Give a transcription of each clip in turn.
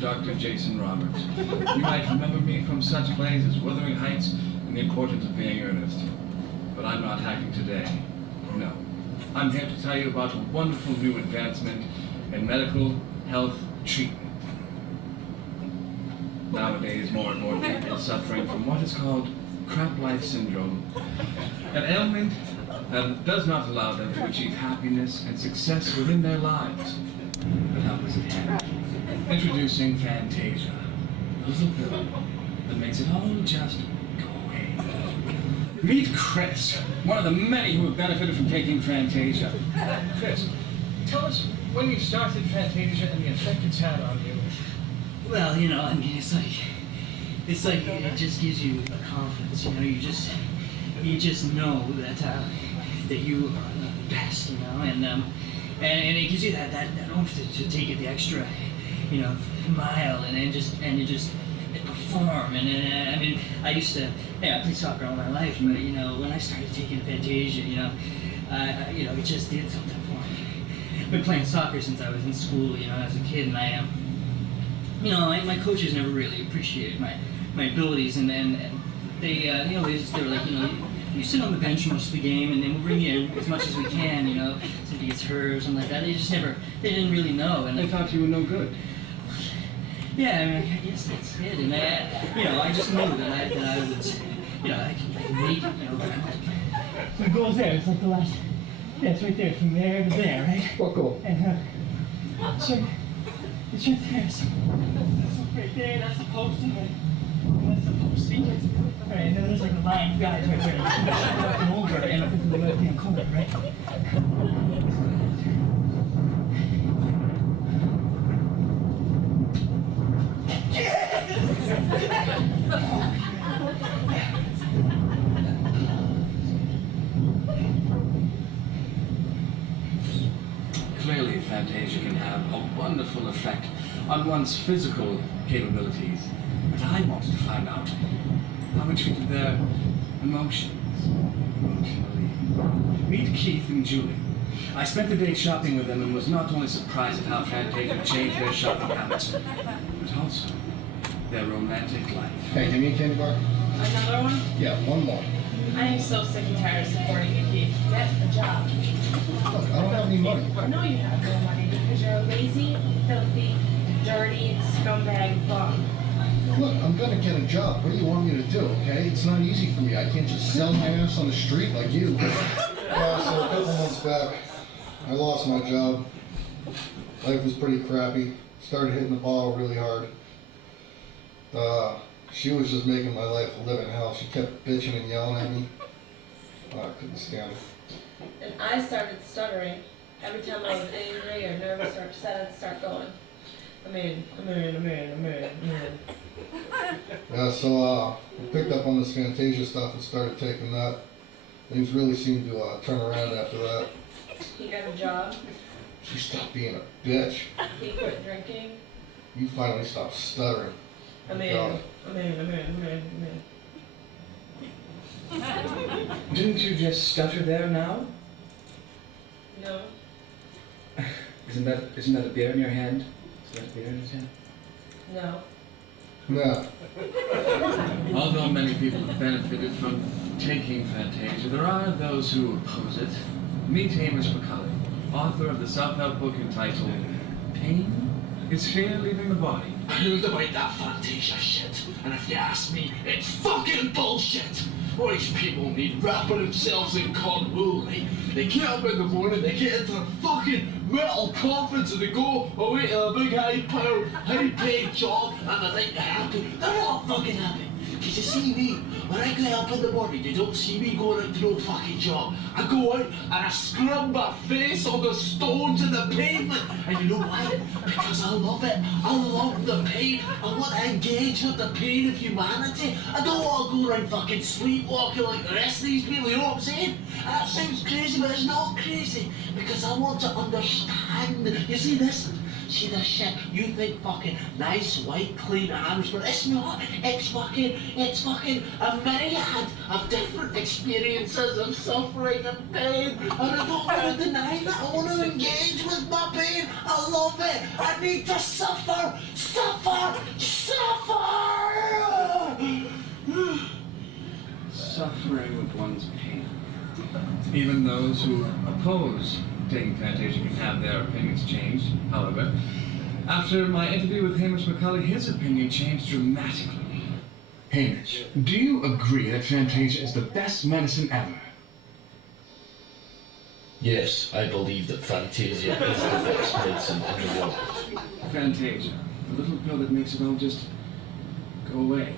Dr. Jason Roberts. You might remember me from such plays as Wuthering Heights and The Importance of Being Earnest. But I'm not hacking today. No. I'm here to tell you about a wonderful new advancement in medical health treatment. Nowadays, more and more people are suffering from what is called crap life syndrome, an ailment that does not allow them to achieve happiness and success within their lives. But help us at hand. Introducing Fantasia, a little pill that makes it all just go away. Meet Chris, one of the many who have benefited from taking Fantasia. Chris, tell us when you started Fantasia and the effect it's had on you. Well, you know, I mean, it's like it just gives you a confidence. You know, you just know that you are the best. You know, and it gives you that oomph to take it the extra, you know, mile and you just perform. And I mean, I used to, I played soccer all my life, but you know, when I started taking Fantasia, you know, it just did something for me. I've been playing soccer since I was in school, you know, as a kid, and I am. You know, my coaches never really appreciated my abilities, and they, you know, they were like, you know, you sit on the bench most of the game, and then we'll bring you in as much as we can, you know, somebody gets hurt or something like that. They didn't really know. And They thought you were no good. Yeah, I mean, I guess that's it. And I just knew that I was, you know, I can make it, you know. So the goal's there. It's like the last. Yeah, it's right there, from there to there, right? What goal? And it's right there. So right there, that's the post, and that's the post. See? Right, and then there's like a line of guys right there. Walking over and up into the left-hand corner, right? Clearly, Fantasia can have a wonderful effect on one's physical capabilities, but I wanted to find out how it treated their emotionally. Meet Keith and Julie. I spent the day shopping with them and was not only surprised at how Fantasia changed their shopping habits, but also their romantic life. Hey, give me a candy bar. Another one? Yeah, one more. I am so sick and tired of supporting you, Keith. Get a job. Look, I don't have any money. I know you have no money because you're a lazy, filthy, dirty, scumbag bum. Look, I'm gonna get a job. What do you want me to do, okay? It's not easy for me. I can't just sell my ass on the street like you. Yeah, so a couple months back, I lost my job. Life was pretty crappy. Started hitting the bottle really hard. She was just making my life a living hell. She kept bitching and yelling at me. I couldn't stand it. And I started stuttering. Every time I was angry or nervous or upset, I'd start going, I'm in. Yeah, so we picked up on this Fantasia stuff and started taking that. Things really seemed to turn around after that. He got a job. She stopped being a bitch. He quit drinking. You finally stopped stuttering. I'm in. Didn't you just stutter there now? No. Isn't that a beer in your hand? Is that a beer in his hand? No. Yeah. Although many people have benefited from taking Fantasia, there are those who oppose it. Meet Hamish McCulley, author of the self-help book entitled Pain is Fear Leaving the Body. I heard about that Fantasia shit, and if you ask me, it's fucking bullshit! All these people need wrapping themselves in cotton wool, right? They get up in the morning, they get into a fucking metal conference and they go away to a big high-powered, high-paid job and they think they're happy. They're not fucking happy. Because you see me, when I get up in the morning, you don't see me going out to no fucking job. I go out and I scrub my face on the stones in the pavement. And you know why? Because I love it. I love the pain. I want to engage with the pain of humanity. I don't want to go around fucking sleepwalking like the rest of these people, you know what I'm saying? That sounds crazy, but it's not crazy. Because I want to understand. You see this? See this shit? You think fucking nice, white, clean arms, but it's not. It's fucking a myriad of different experiences of suffering and pain. And I don't want to deny that. I want to engage with my pain. I love it. I need to suffer. Suffering with one's pain. Even those who oppose taking Fantasia can have their opinions changed. However, after my interview with Hamish McCulley, his opinion changed dramatically. Hamish, do you agree that Fantasia is the best medicine ever? Yes, I believe that Fantasia is the best medicine in the world. Fantasia, the little pill that makes it all just go away.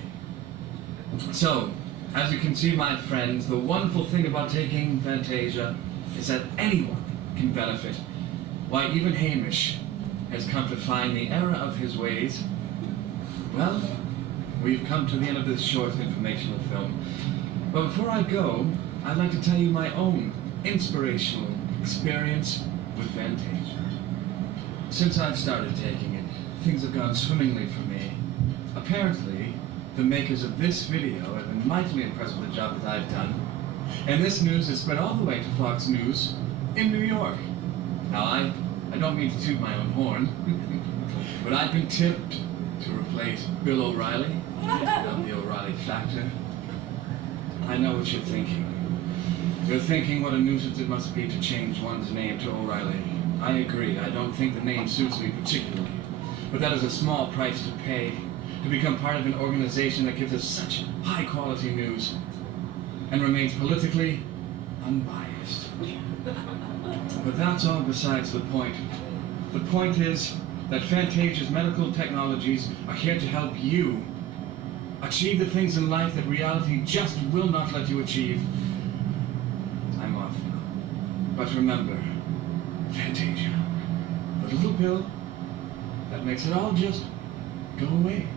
So, as you can see, my friends, the wonderful thing about taking Fantasia is that anyone can benefit. Why, even Hamish has come to find the error of his ways. Well, we've come to the end of this short informational film. But before I go, I'd like to tell you my own inspirational experience with Fantasia. Since I've started taking it, things have gone swimmingly for me. Apparently, the makers of this video have been mightily impressed with the job that I've done. And this news has spread all the way to Fox News in New York. Now, I don't mean to toot my own horn, but I've been tipped to replace Bill O'Reilly of the O'Reilly Factor. I know what you're thinking. You're thinking what a nuisance it must be to change one's name to O'Reilly. I agree. I don't think the name suits me particularly. But that is a small price to pay to become part of an organization that gives us such high-quality news and remains politically unbiased. But that's all besides the point. The point is that Fantasia's medical technologies are here to help you achieve the things in life that reality just will not let you achieve. I'm off now. But remember, Fantasia, the little pill that makes it all just go away.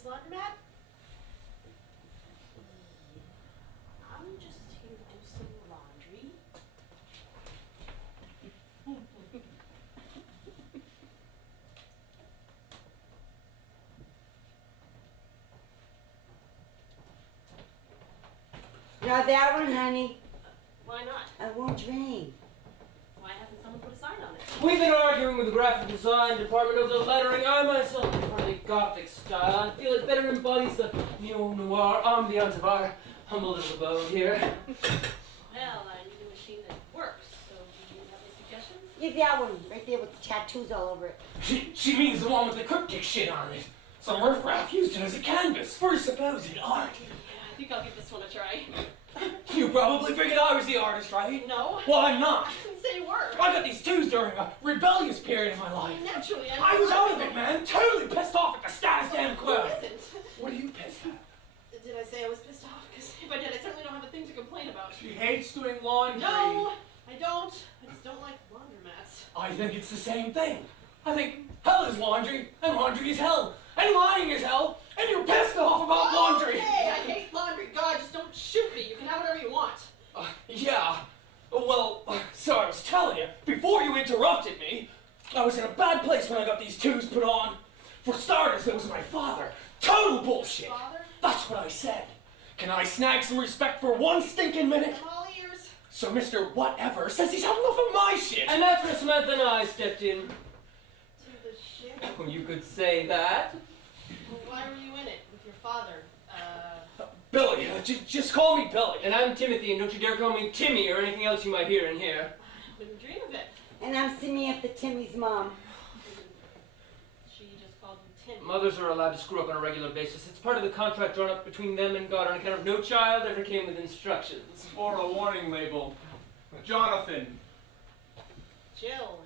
this laundromat? I'm just here to do some laundry. Not that one, honey. Why not? I won't drink. Why hasn't someone put a sign on it? We've been arguing with the graphic design department over the lettering. I myself prefer the Gothic style. I feel it better embodies the neo-noir ambiance of our humble little abode here. Well, I need a machine that works, so do you have any suggestions? Get that one, right there with the tattoos all over it. She means the one with the cryptic shit on it. Some riffraff used it as a canvas for supposed art. Yeah, I think I'll give this one a try. You probably figured I was the artist, right? No. Well, I'm not. I didn't say a word. I got these twos during a rebellious period of my life. Naturally, I was out of it, man. Totally pissed off at the status damn Who quo. isn't? What are you pissed at? Did I say I was pissed off? Because if I did, I certainly don't have a thing to complain about. She hates doing laundry. No, I don't. I just don't like laundromats. I think it's the same thing. I think hell is laundry, and laundry is hell, and lying is hell, and you're pissed off about laundry. Okay, I hate laundry. God, just don't shoot me. You can have whatever you want. Yeah. Well, so I was telling you, before you interrupted me, I was in a bad place when I got these twos put on. For starters, it was my father. Total bullshit. Father? That's what I said. Can I snag some respect for one stinking minute? I'm all ears. So Mr. Whatever says he's had enough of my shit. And that's where Samantha and I stepped in. To the shit. Well, you could say that. Well, why were you in it with your father? Billy, just call me Billy. And I'm Timothy, and don't you dare call me Timmy or anything else you might hear in here. I wouldn't dream of it. And I'm Samantha, Timmy's mom. She just called you Tim. Mothers are allowed to screw up on a regular basis. It's part of the contract drawn up between them and God on account of no child ever came with instructions. Or a warning label. Jonathan. Jill.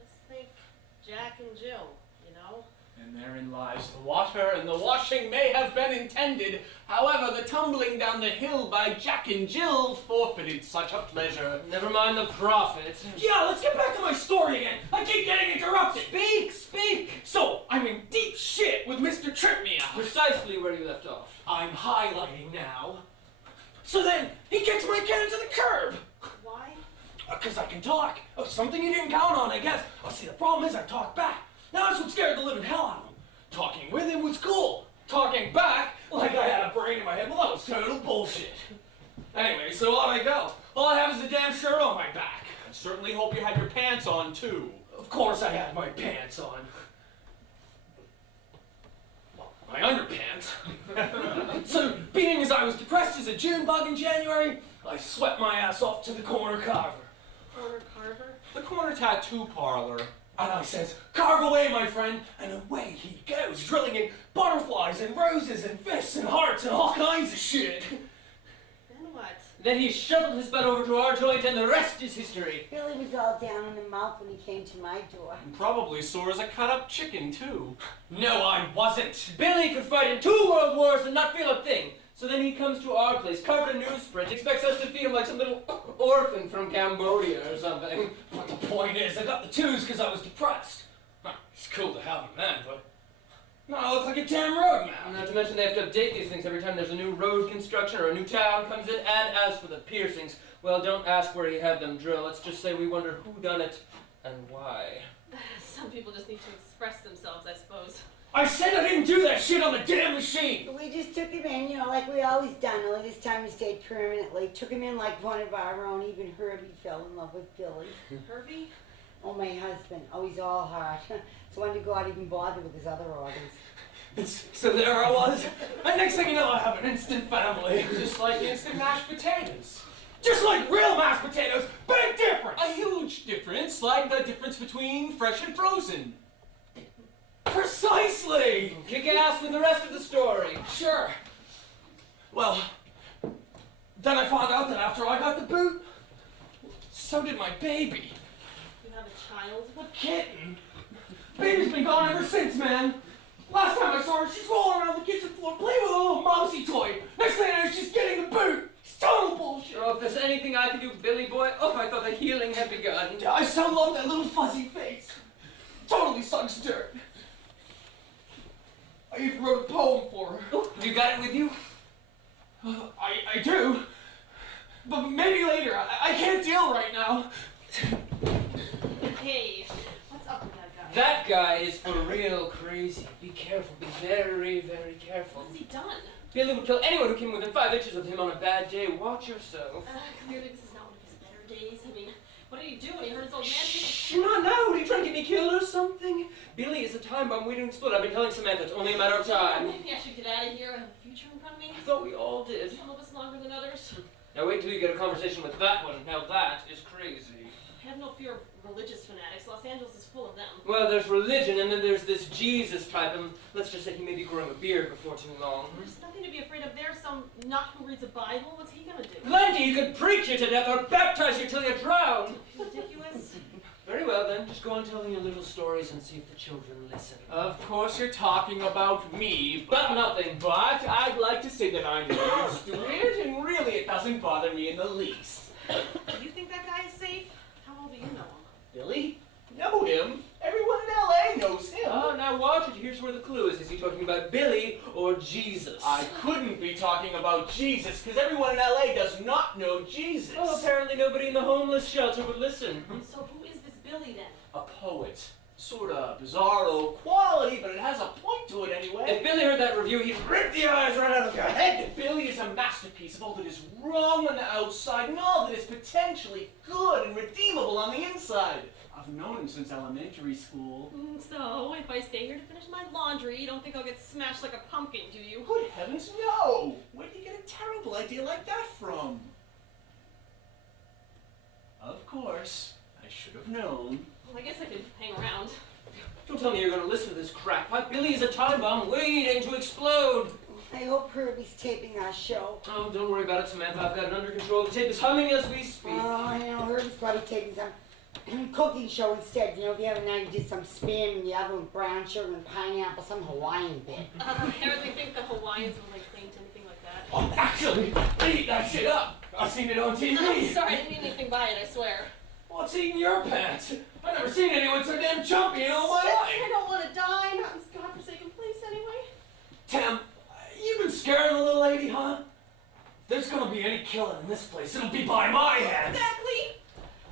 Just think Jack and Jill, you know? And therein lies the water, and the washing may have been intended. However, the tumbling down the hill by Jack and Jill forfeited such a pleasure. Never mind the profit. Yeah, let's get back to my story again. I keep getting interrupted. Speak! So, I'm in deep shit with Mr. Trip Me Out. Precisely where you left off. I'm highlighting now. So then, he kicks my can to the curb. Why? Because I can talk. Oh, something you didn't count on, I guess. Oh, see, the problem is I talk back. Now that's what scared the living hell out of him. Talking with him was cool. Talking back, like I had a brain in my head, well, that was total bullshit. Anyway, so on I go. All I have is a damn shirt on my back. I certainly hope you had your pants on, too. Of course I had my pants on. Well, my underpants. So, being as I was depressed as a June bug in January, I swept my ass off to the corner carver. Corner carver? The corner tattoo parlor. And I says, carve away, my friend, and away he goes, drilling in butterflies and roses and fists and hearts and all kinds of shit. Then what? Then he shoveled his butt over to our joint, and the rest is history. Billy was all down in the mouth when he came to my door. And probably sore as a cut-up chicken, too. No, I wasn't. Billy could fight in 2 world wars and not feel a thing. So then he comes to our place, covered in newsprint, expects us to feed him like some little orphan from Cambodia or something. But the point is, I got the twos because I was depressed. It's cool to have them then, but now I look like a damn road And map. not to mention they have to update these things every time there's a new road construction or a new town comes in. And as for the piercings, well, don't ask where he had them drilled. Let's just say we wonder who done it and why. Some people just need to express themselves, I suppose. I said I didn't do that shit on the damn machine. We just took him in, like we always done, only this time he stayed permanently. Took him in like one of our own. Even Herbie fell in love with Billy. Herbie? Oh, my husband. Oh, he's all hot. So wanted to go out even bother with his other organs. So there I was. And next thing you know, I have an instant family. Just like instant mashed potatoes. Just like real mashed potatoes. Big difference. A huge difference, like the difference between fresh and frozen. Precisely. Kick ass with the rest of the story. Sure. Well, then I found out that after I got the boot, so did my baby. You have a child? A kitten. Baby's been gone ever since, man. Last time I saw her, she's rolling around the kitchen floor playing with a little mousy toy. Next thing I know, she's getting the boot. It's total bullshit. Oh, if there's anything I can do, Billy boy, I thought the healing had begun. I so love that little fuzzy face. Totally sucks dirt. I even wrote a poem for her. Oh, have you got it with you? I do. But maybe later. I can't deal right now. Hey, what's up with that guy? That guy is for real crazy. Be careful. Be very, very careful. What's he done? Billy would kill anyone who came within 5 inches of him on a bad day. Watch yourself. Clearly this is not one of his better days. I mean, what did he do when he heard his old man? Shh, not now. Are you trying to get me killed or something? Billy is a time bomb waiting to explode. I've been telling Samantha it's only a matter of time. Maybe I should get out of here. I have a future in front of me. I thought we all did. Some of us longer than others. Now wait till you get a conversation with that one. Now that is crazy. I have no fear of religious fanatics. Los Angeles is full of them. Well, there's religion, and then there's this Jesus type, and let's just say he may be growing a beard before too long. There's nothing to be afraid of. There's some nut who reads a Bible. What's he gonna do? Plenty! You could preach you to death or baptize you till you drown! Ridiculous. Very well then, just go on telling your little stories and see if the children listen. Of course you're talking about me, But nothing. but I'd like to say that I'm used to it, and really it doesn't bother me in the least. Do you think that guy is safe? How well do you know him? Billy? Know him? Everyone in LA knows him. Oh, now watch it. Here's where the clue is. Is he talking about Billy or Jesus? I couldn't be talking about Jesus, because everyone in LA does not know Jesus. Well, apparently nobody in the homeless shelter would listen. So who is this Billy then? A poet. Sort of bizarro quality, but it has a point to it anyway. If Billy heard that review, he'd rip the eyes right out of your head. Billy is a masterpiece of all that is wrong on the outside and all that is potentially good and redeemable on the inside. I've known him since elementary school. So, if I stay here to finish my laundry, you don't think I'll get smashed like a pumpkin, do you? Good heavens, no! Where did you get a terrible idea like that from? Of course, I should have known. Well, I guess I could hang around. Don't tell me you're going to listen to this crackpot. Billy is a time bomb waiting to explode. I hope Herbie's taping our show. Oh, don't worry about it, Samantha. I've got it under control. The tape is humming as we speak. Oh, I know. Herbie's probably taping some cooking show instead. You know, the other night he did some spam in the oven with brown sugar and pineapple, some Hawaiian bit. I really think the Hawaiians would like clean to anything like that. Oh, actually, they eat that shit up. I've seen it on TV. I'm sorry, I didn't mean anything by it, I swear. What's eating your pants? I've never seen anyone so damn jumpy in all my I life. don't want to die, not in this godforsaken place anyway. Tim, you've been scaring the little lady, huh? If there's gonna be any killing in this place, it'll be by my hands. Exactly.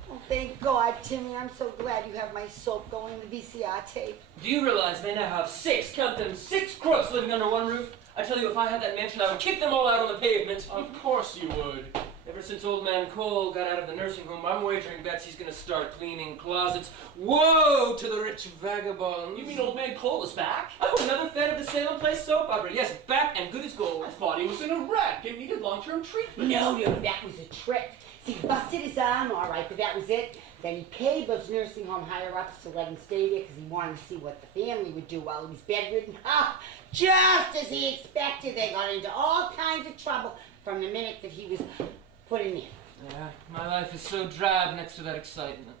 Oh, thank God, Timmy. I'm so glad you have my soap going in the VCR tape. Do you realize they now have 6, count them, 6 crooks living under one roof? I tell you, if I had that mansion, I would kick them all out on the pavement. Of course you would. Ever since old man Cole got out of the nursing home, I'm wagering Betsy's gonna start cleaning closets. Woe to the rich vagabonds. You mean old man Cole is back? Oh, another fan of the Salem Place soap opera. Yes, back and good as gold. I thought he was in a wreck and needed long-term treatment. No, that was a trick. See, he busted his arm, all right, but that was it. Then he paid those nursing home higher-ups to let him stay there because he wanted to see what the family would do while he was bedridden. Ah, just as he expected, they got into all kinds of trouble from the minute that he was put in there. Yeah, my life is so drab next to that excitement.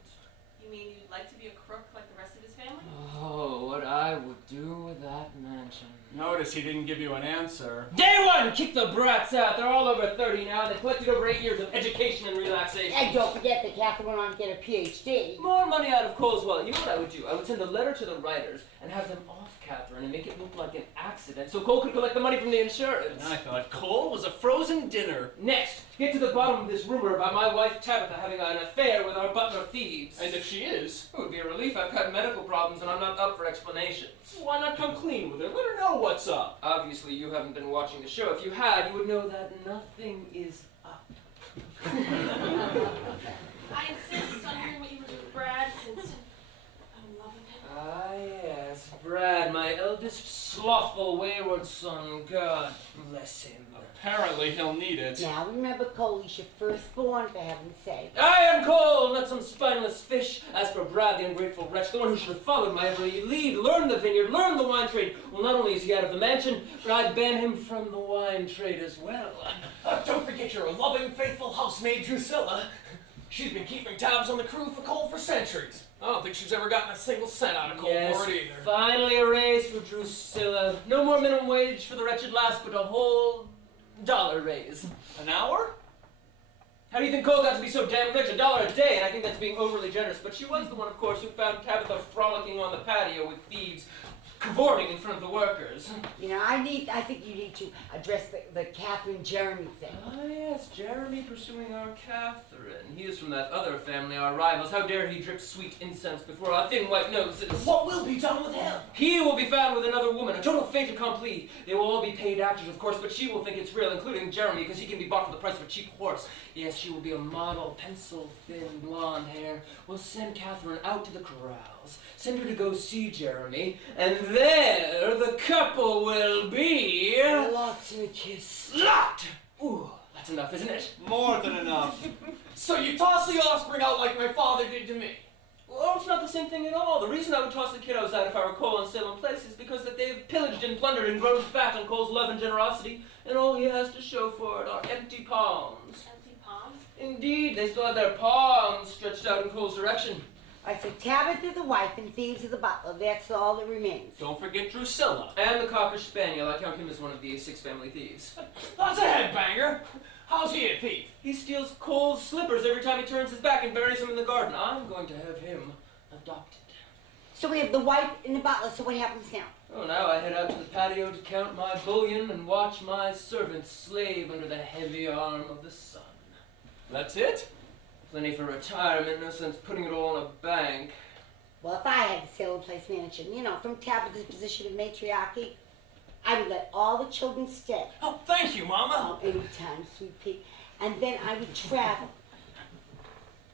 You mean you'd like to be a crook like the rest of his family? Oh, what I would do with that mansion. Notice he didn't give you an answer. Day one! Kick the brats out! They're all over 30 now. They collected over 8 years of education and relaxation. And don't forget that Catherine went on to get a PhD. More money out of Cole's wallet. You know what I would do? I would send a letter to the writers and have them off Catherine and make it look like an accident so Cole could collect the money from the insurance. And I thought Cole was a frozen dinner. Next, get to the bottom of this rumor about my wife Tabitha having an affair with our butler Thebes. And if she is, It would be a relief. I've got medical problems and I'm not up for explanations. why not come clean with her? Let her know what's up. Obviously, you haven't been watching the show. If you had, you would know that nothing is up. I insist on hearing what you would do with Brad since I'm in love with him. Ah, yes, Brad, my eldest slothful wayward son. God bless him. Apparently he'll need it. Now remember, Cole, he's your firstborn, for heaven's sake. I am Cole, not some spineless fish. As for Brad, the ungrateful wretch, the one who should have followed my every lead, learned the vineyard, learned the wine trade. Well, not only is he out of the mansion, but I ban him from the wine trade as well. Don't forget your loving, faithful housemaid, Drusilla. She's been keeping tabs on the crew for Cole for centuries. I don't think she's ever gotten a single cent out of Cole Yes, for it either. finally a raise for Drusilla. No more minimum wage for the wretched lass, but a whole $1 raise. An hour? How do you think Cole got to be so damn rich? $1 a day, and I think that's being overly generous. But she was the one, of course, who found Tabitha frolicking on the patio with Thebes, cavorting in front of the workers. others. You know, I think you need to address the Catherine Jeremy thing. Ah, yes, Jeremy pursuing our Catherine. He is from that other family, our rivals. How dare he drip sweet incense before our thin white noses? What will be done with him? He will be found with another woman, a total fait accompli. They will all be paid actors, of course, but she will think it's real, including Jeremy, because he can be bought for the price of a cheap horse. Yes, she will be a model, pencil-thin, blonde hair. We'll send Catherine out to the corrals, send her to go see Jeremy, and there the couple will be... Locked in a kiss. Locked! Ooh, that's enough, isn't it? More than enough. So you toss the offspring out like my father did to me. Well, it's not the same thing at all. The reason I would toss the kiddos out if I were Cole on Salem Place is because that they've pillaged and plundered and grown fat on Cole's love and generosity, and all he has to show for it are empty palms. Empty palms? Indeed, they still have their palms stretched out in Cole's direction. All right, so Tabitha the wife and Thieves of the butler, that's all that remains. Don't forget Drusilla. And the Cocker Spaniel. I count him as one of the 6 family thieves. That's a headbanger. How's he a thief? He steals Cole's slippers every time he turns his back and buries them in the garden. I'm going to have him adopted. So we have the wife and the butler, so what happens now? Oh, now I head out to the patio to count my bullion and watch my servants slave under the heavy arm of the sun. That's it? Plenty for retirement, no sense putting it all in a bank. Well, if I had the Salem Place mansion, you know, from Tabitha's position of matriarchy, I would let all the children stay. Oh, thank you, Mama. Oh, anytime, sweet pea. And then I would travel.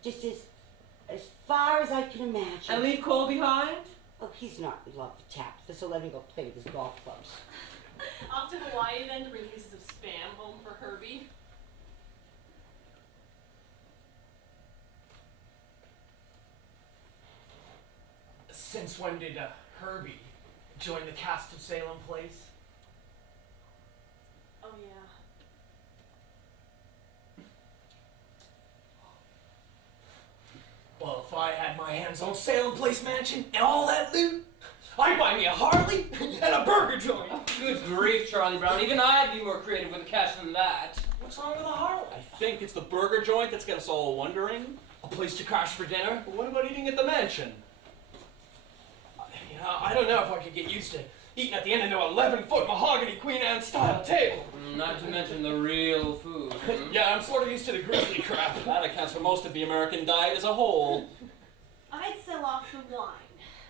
Just as far as I can imagine. And leave Cole behind? Oh, he's not in love with Tabitha, so let him go play with his golf clubs. Off to Hawaii then to bring pieces of Spam home for Herbie. Since when did Herbie join the cast of Salem Place? Oh yeah. Well, if I had my hands on Salem Place mansion and all that loot, I'd buy me a Harley and a burger joint. Good grief, Charlie Brown. Even I'd be more creative with the cash than that. What's wrong with a Harley? I think it's the burger joint that's got us all wondering. A place to crash for dinner? What about eating at the mansion? You know, I don't know if I could get used to eating at the end of an 11-foot mahogany Queen Anne style table. Not to mention the real food. Yeah, I'm sort of used to the grizzly crap. That accounts for most of the American diet as a whole. I'd sell off the wine,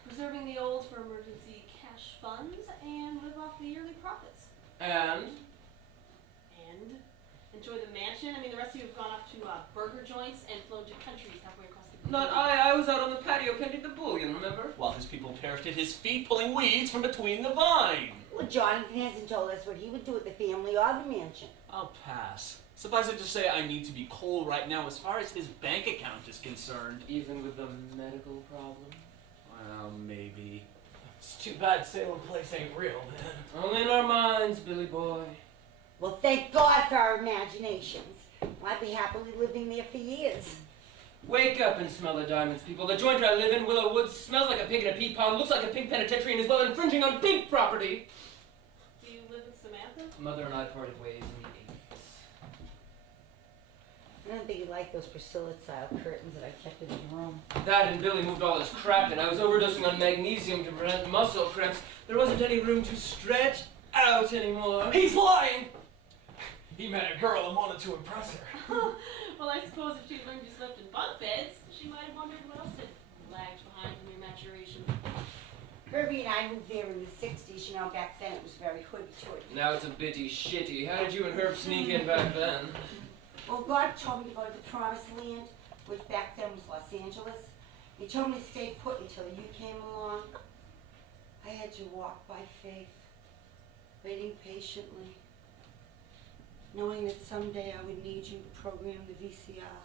preserving the old for emergency cash funds, and live off the yearly profits. And? And enjoy the mansion. I mean, the rest of you have gone off to burger joints and flown to countries halfway across the Not I. I was out on the patio counting the bullion, remember? While his people perished at his feet, pulling weeds from between the vine. Well, Jonathan hasn't told us what he would do with the family or the mansion. I'll pass. Suffice it to say, I need to be Cole right now as far as his bank account is concerned. Even with the medical problem? Well, maybe. It's too bad Salem Place ain't real, man. Only in our minds, Billy boy. Well, thank God for our imaginations. I'd be happily living there for years. Wake up and smell the diamonds, people. The joint I live in, Willow Woods, smells like a pig in a pea pond, looks like a pig penitentiary, and is well infringing on pig property. Do you live with Samantha? Mother and I parted ways in the 80s. I don't think you like those Priscilla-style curtains that I kept in the room. That and Billy moved all his crap in. I was overdosing on magnesium to prevent muscle cramps. There wasn't any room to stretch out anymore. He's lying! He met a girl and wanted to impress her. Well, I suppose if she'd learned you slept in bunk beds, she might have wondered what else had lagged behind in your maturation. Herbie and I moved there in the 60s. You know, back then it was very hoity-toity. Now it's a bitty shitty. How did you and Herb sneak in back then? Well, God told me to go to the Promised Land, which back then was Los Angeles. He told me to stay put until you came along. I had to walk by faith, waiting patiently, knowing that someday I would need you to program the VCR.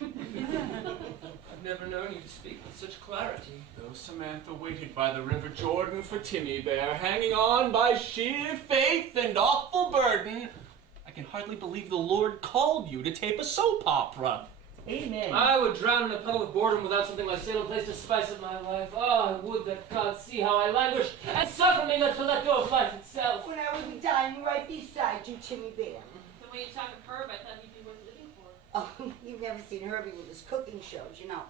I've never known you to speak with such clarity. Though Samantha waited by the River Jordan for Timmy Bear, hanging on by sheer faith and awful burden, I can hardly believe the Lord called you to tape a soap opera. Amen. I would drown in a puddle of boredom without something like Salem Place to spice up my life. Oh, I would that God see how I languish and suffer me not to let go of life itself. When I would be dying right beside you, Timmy Bear. The way you talk of Herb, I thought he'd be worth living for. Oh, you've never seen Herbie with his cooking shows, you know.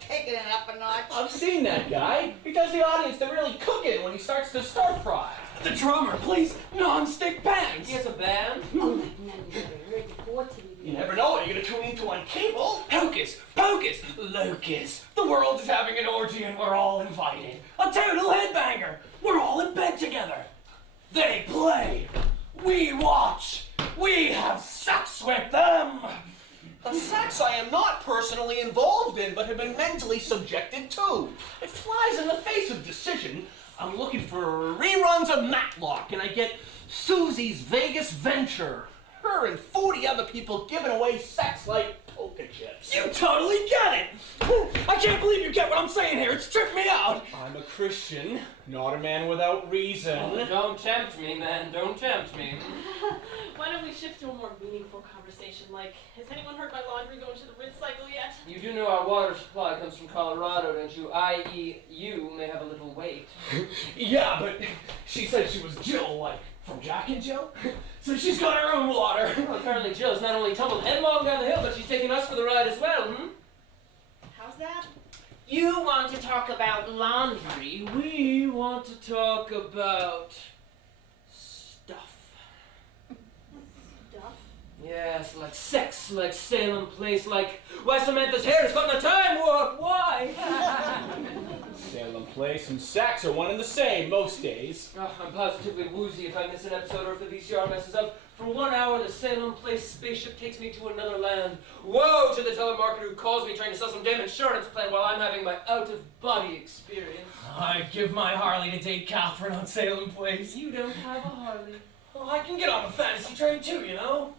Taking it up a notch. I've seen that guy. He tells the audience to really cook it when he starts to stir fry. The drummer plays non-stick bands. He has a band? Oh, like none of you ever heard before, Timmy. You never know what you're gonna tune into on cable. Hocus pocus, locus. The world is having an orgy and we're all invited. A total headbanger. We're all in bed together. They play. We watch. We have sex with them. A sex I am not personally involved in, but have been mentally subjected to. It flies in the face of decision. I'm looking for reruns of Matlock, and I get Susie's Vegas Venture. Her and 40 other people giving away sex like poker chips. You totally get it. I can't believe you get what I'm saying here. It's tripped me out. I'm a Christian, not a man without reason. Oh, don't tempt me, man. Don't tempt me. Why don't we shift to a more meaningful conversation, like, has anyone heard my laundry going to the rinse cycle yet? You do know our water supply comes from Colorado, don't you? I.e., you may have a little weight. Yeah, but she said she was Jill, like, from Jack and Jill. So she's got her own water. Well, apparently Jill's not only tumbled headlong down the hill, but she's taking us for the ride as well, How's that? You want to talk about laundry. We want to talk about stuff. Stuff? Yes, like sex, like Salem Place, like why Samantha's hair is caught in a time warp. Why? Salem Place and sex are one and the same most days. Oh, I'm positively woozy if I miss an episode or if the VCR messes up. For 1 hour, the Salem Place spaceship takes me to another land. Woe to the telemarketer who calls me trying to sell some damn insurance plan while I'm having my out-of-body experience. I'd give my Harley to date Catherine on Salem Place. You don't have a Harley. Well, I can get on the fantasy train too, you know?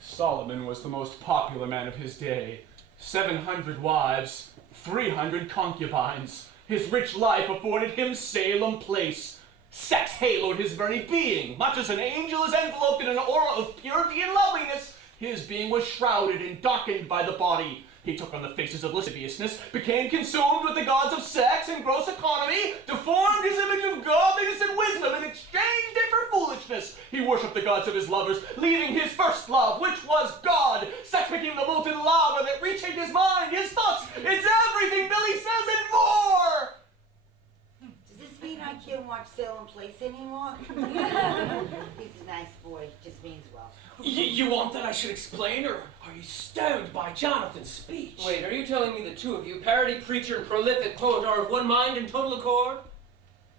Solomon was the most popular man of his day. 700 wives, 300 concubines. His rich life afforded him Salem Place. Sex haloed his very being. Much as an angel is enveloped in an aura of purity and loveliness, his being was shrouded and darkened by the body. He took on the faces of lasciviousness, became consumed with the gods of sex and gross economy, deformed his image of godliness and wisdom, and exchanged it for foolishness. He worshipped the gods of his lovers, leaving his first love, which was God. Sex became the molten lava that reshaped his mind, his thoughts. It's everything Billy says and more! Does this mean I can't watch Salem Place anymore? He's a nice boy, just means well. You want that I should explain, or are you stoned by Jonathan's speech? Wait, are you telling me the two of you, parody preacher and prolific poet, are of one mind in total accord?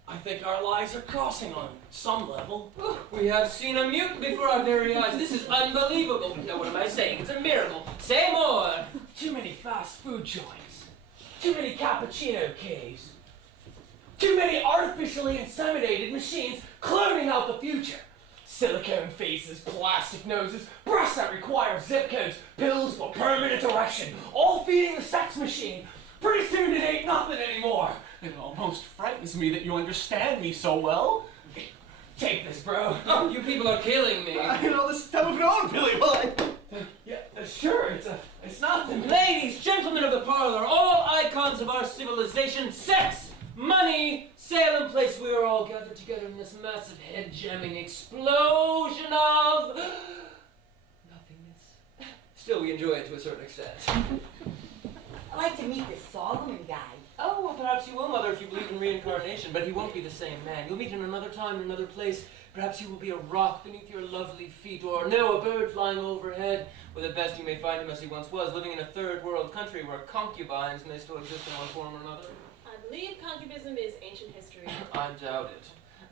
I think our lives are crossing on some level. We have seen a mutant before our very eyes. This is unbelievable. Now, what am I saying? It's a miracle. Say more. Too many fast food joints. Too many cappuccino caves. Too many artificially inseminated machines cloning out the future. Silicone faces, plastic noses, breasts that require zip codes, pills for permanent erection, all feeding the sex machine. Pretty soon it ain't nothing anymore. It almost frightens me that you understand me so well. Take this, bro. Oh, you people are killing me. I know this stuff of your own, Billy, but Yeah, sure, it's nothing. Ladies, gentlemen of the parlor, all icons of our civilization, sex, money, Salem Place, we are all gathered together in this massive head-jamming explosion of nothingness. Still, we enjoy it to a certain extent. I'd like to meet this Solomon guy. Oh, well, perhaps you will, Mother, if you believe in reincarnation, but he won't be the same man. You'll meet in another time, in another place. Perhaps he will be a rock beneath your lovely feet, or no, a bird flying overhead. Or at best, you may find him as he once was, living in a third world country where concubines may still exist in one form or another. I believe concubism is ancient history. I doubt it.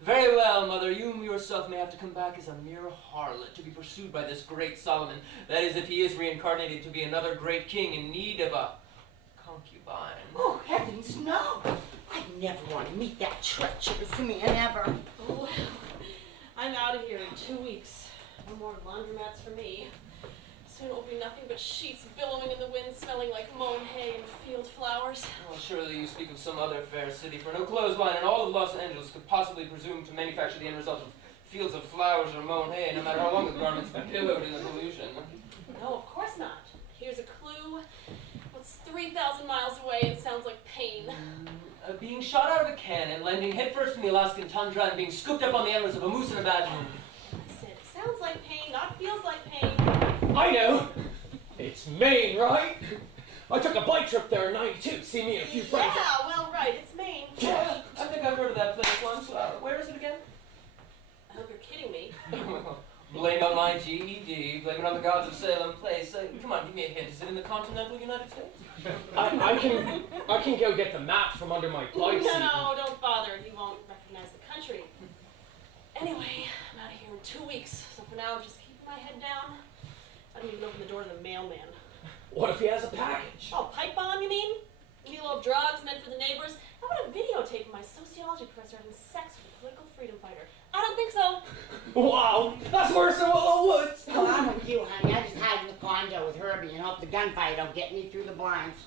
Very well, Mother, you yourself may have to come back as a mere harlot to be pursued by this great Solomon. That is, if he is reincarnated to be another great king in need of a concubine. Oh, heavens, no! I'd never want to meet that treacherous man ever. Oh, I'm out of here in 2 weeks. No more laundromats for me. Soon it will be nothing but sheets billowing in the wind, smelling like mown hay and field flowers. Well, surely you speak of some other fair city, for no clothesline in all of Los Angeles could possibly presume to manufacture the end result of fields of flowers or mown hay, no matter how long the garment's been pillowed in the pollution. No, of course not. Here's a clue. What's 3,000 miles away and sounds like pain? Being shot out of a cannon, landing headfirst in the Alaskan tundra, and being scooped up on the antlers of a moose in a badger. I said, it sounds like pain, not feels like pain. I know. It's Maine, right? I took a bike trip there in '92. See me and a few friends. Yeah, well, right, it's Maine. Yeah, I think I've heard of that place once. Where is it again? Blame out my GED, blame it on the gods of Salem Place. Come on, give me a hint. Is it in the continental United States? I can go get the map from under my bike seat. No, don't bother. He won't recognize the country. Anyway, I'm out of here in 2 weeks, so for now I'm just keeping my head down. I don't even open the door to the mailman. What if he has a package? Oh, pipe bomb, you mean? Give me a little drugs meant for the neighbors? How about a videotape of my sociology professor having sex with a political freedom fighter? I don't think so. Wow, that's worse than Willow Woods. Well, I'm with you, honey. I just hide in the condo with Herbie and hope the gunfight don't get me through the blinds.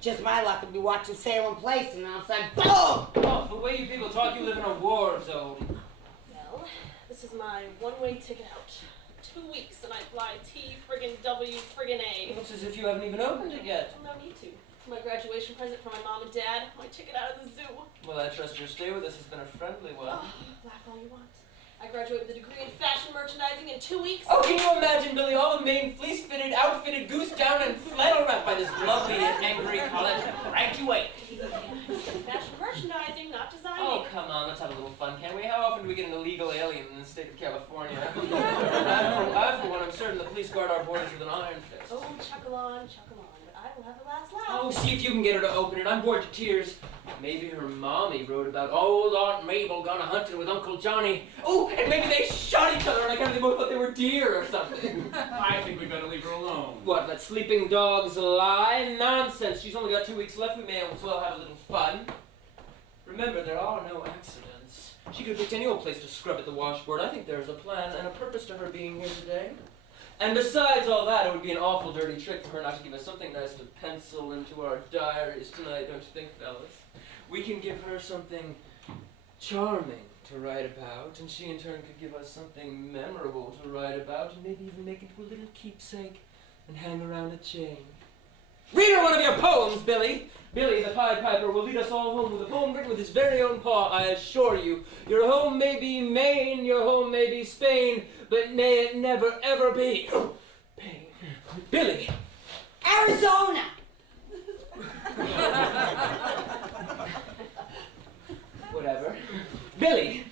Just my luck to be watching Salem Place and all of a sudden, boom! Oh, the way you people talk, you live in a war zone. Well, this is my one-way ticket out. 2 weeks and I fly T friggin' W friggin' A. It looks as if you haven't even opened it yet. No need to. It's my graduation present from my mom and dad. My ticket out of the zoo. Well, I trust your stay with us has been a friendly one. Oh, laugh all you want. I graduate with a degree in fashion merchandising in 2 weeks. Oh, can you imagine Billy Hall, Maine, fleece-fitted, outfitted, goose down, and flannel wrapped by this lovely and angry college graduate? Fashion merchandising, not designing. Oh, come on, let's have a little fun, can't we? How often do we get an illegal alien in the state of California? I, for one, I'm certain the police guard our borders with an iron fist. Oh, chuckle on, but I will have the last laugh. Oh, see if you can get her to open it. I'm bored to tears. Maybe her mommy wrote about old Aunt Mabel gone a-hunting with Uncle Johnny. Oh, and maybe they shot each other on account they both thought they were deer or something. I think we better leave her alone. What, let sleeping dogs lie? Nonsense. She's only got 2 weeks left. We may as well have a little fun. Remember, there are no accidents. She could have picked any old place to scrub at the washboard. I think there is a plan and a purpose to her being here today. And besides all that, it would be an awful dirty trick for her not to give us something nice to pencil into our diaries tonight, don't you think, fellas? We can give her something charming to write about, and she in turn could give us something memorable to write about, and maybe even make into a little keepsake and hang around a chain. Read her one of your poems, Billy! Billy, the Pied Piper, will lead us all home with a poem written with his very own paw, I assure you. Your home may be Maine, your home may be Spain, but may it never, ever be pain. Billy! Arizona! Whatever. Billy!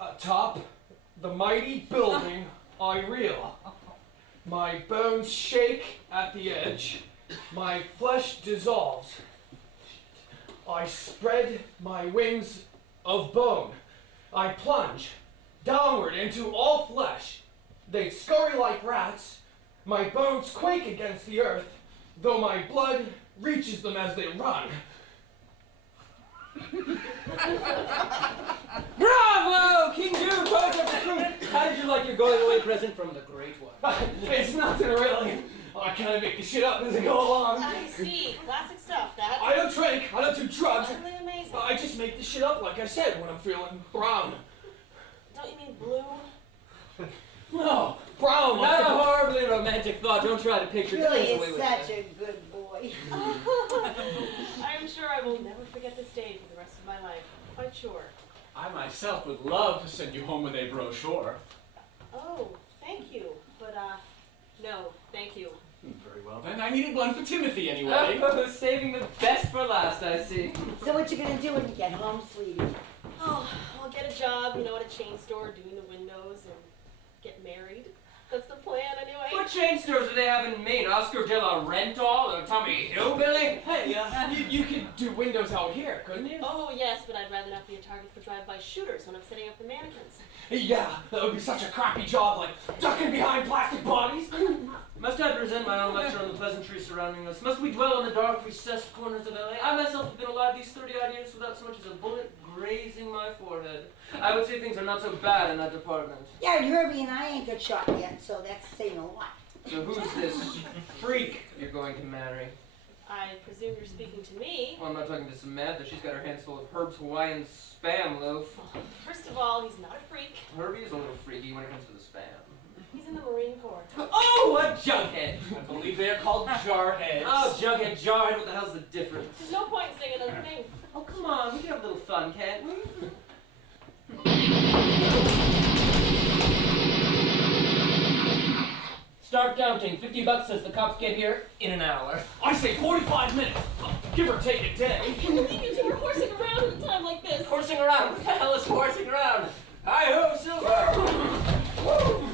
Atop the mighty building I reel. My bones shake at the edge. My flesh dissolves. I spread my wings of bone. I plunge downward into all flesh. They scurry like rats. My bones quake against the earth, though my blood reaches them as they run. Bravo! King Jude, poet of the crew! How did you like your going away present from the Great One? It's nothing really. I kind of make the shit up as I go along. I see. Classic stuff, that. I don't drink. I don't do drugs. Utterly amazing. I just make the shit up, like I said, when I'm feeling brown. Don't you mean blue? No, brown. Not a horribly romantic thought. Don't try to picture Billy things away is with such it. a good boy. I'm sure I will never forget this day for the rest of my life. Quite sure. I myself would love to send you home with a brochure. Oh, thank you. But, no, thank you. Very well then. I needed one for Timothy anyway. Oh, saving the best for last, I see. So what you gonna do when you get home, sweetie? Oh, I'll get a job, you know, at a chain store doing the windows and get married. That's the plan anyway. What chain stores do they have in Maine? Oscar de la Rental or Tommy Hillbilly? Hey, you could do windows out here, couldn't you? Oh, yes, but I'd rather not be a target for drive-by shooters when I'm setting up the mannequins. Yeah, that would be such a crappy job, like ducking behind plastic bodies. Must I present my own lecture on the pleasantries surrounding us? Must we dwell on the dark, recessed corners of LA? I myself have been alive these 30-odd years without so much as a bullet grazing my forehead. I would say things are not so bad in that department. Yeah, and Herbie and I ain't got shot yet, so that's saying a lot. So who's this freak you're going to marry? I presume you're speaking to me. Well, I'm not talking to Samantha. She's got her hands full of Herb's Hawaiian spam loaf. First of all, he's not a freak. Herbie is a little freaky when it comes to the spam. He's in the Marine Corps. Oh, a jughead! I believe they are called jarheads. Oh, jughead, jarhead, what the hell's the difference? There's no point in saying another thing. Oh, come on, we can have a little fun, can't we? Start Start counting. $50 says the cops get here in an hour. I say 45 minutes. Give or take a day. I can't believe you two are horsing around at a time like this. Horsing around? What the hell is horsing around? Hi-ho, Silver!